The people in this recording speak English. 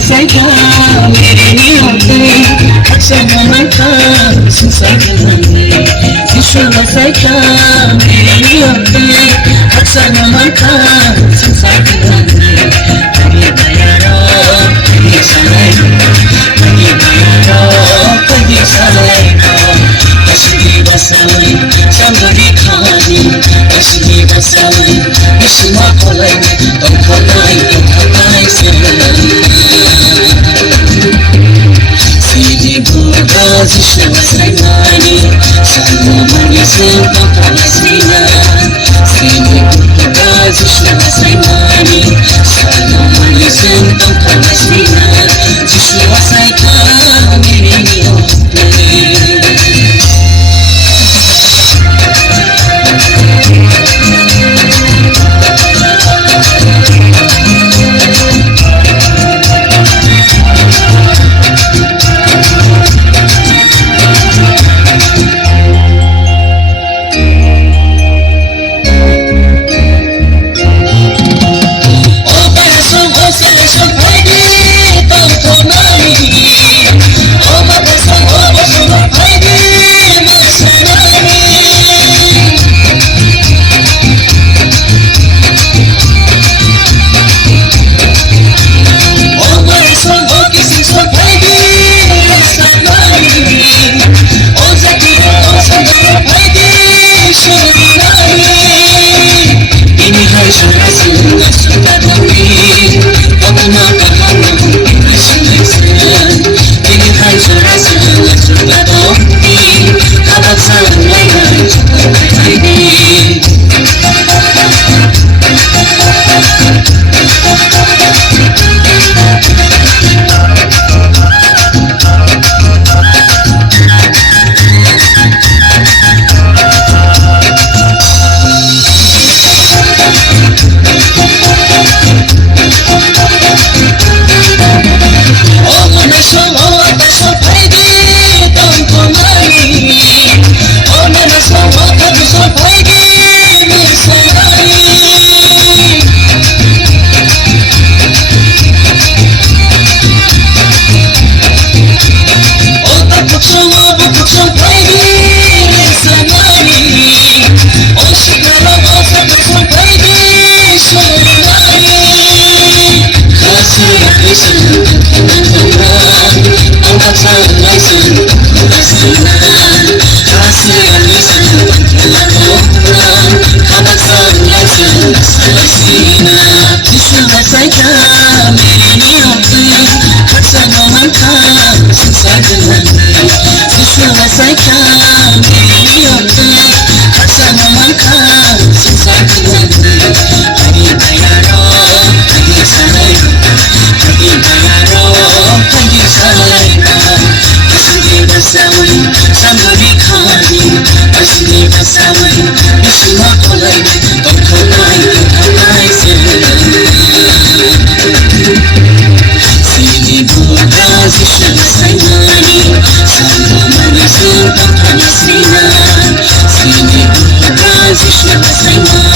Sayka mere niyote Aksana manka Sinsaydın Zişula sayka mere niyote Aksana manka Sinsaydın Hani bayaro Hani salayno Hani bayaro Hani salayno Aşkı basalı Sambari khani Aşkı basalı Yaşıma kolay Tom kolay Sidi Buddha Zişle Saymani Salomani Sılta Palestina Sidi Buddha Zişle Saymani Salomani Sılta Palestina Zişle Sayka Mirini Yote Somebody calling, I should leave a sound. You should not collide, don't collide, Sidi Buddha Zişle Saymani Salomani Sılta Palestina Sidi Buddha Zişle Saymani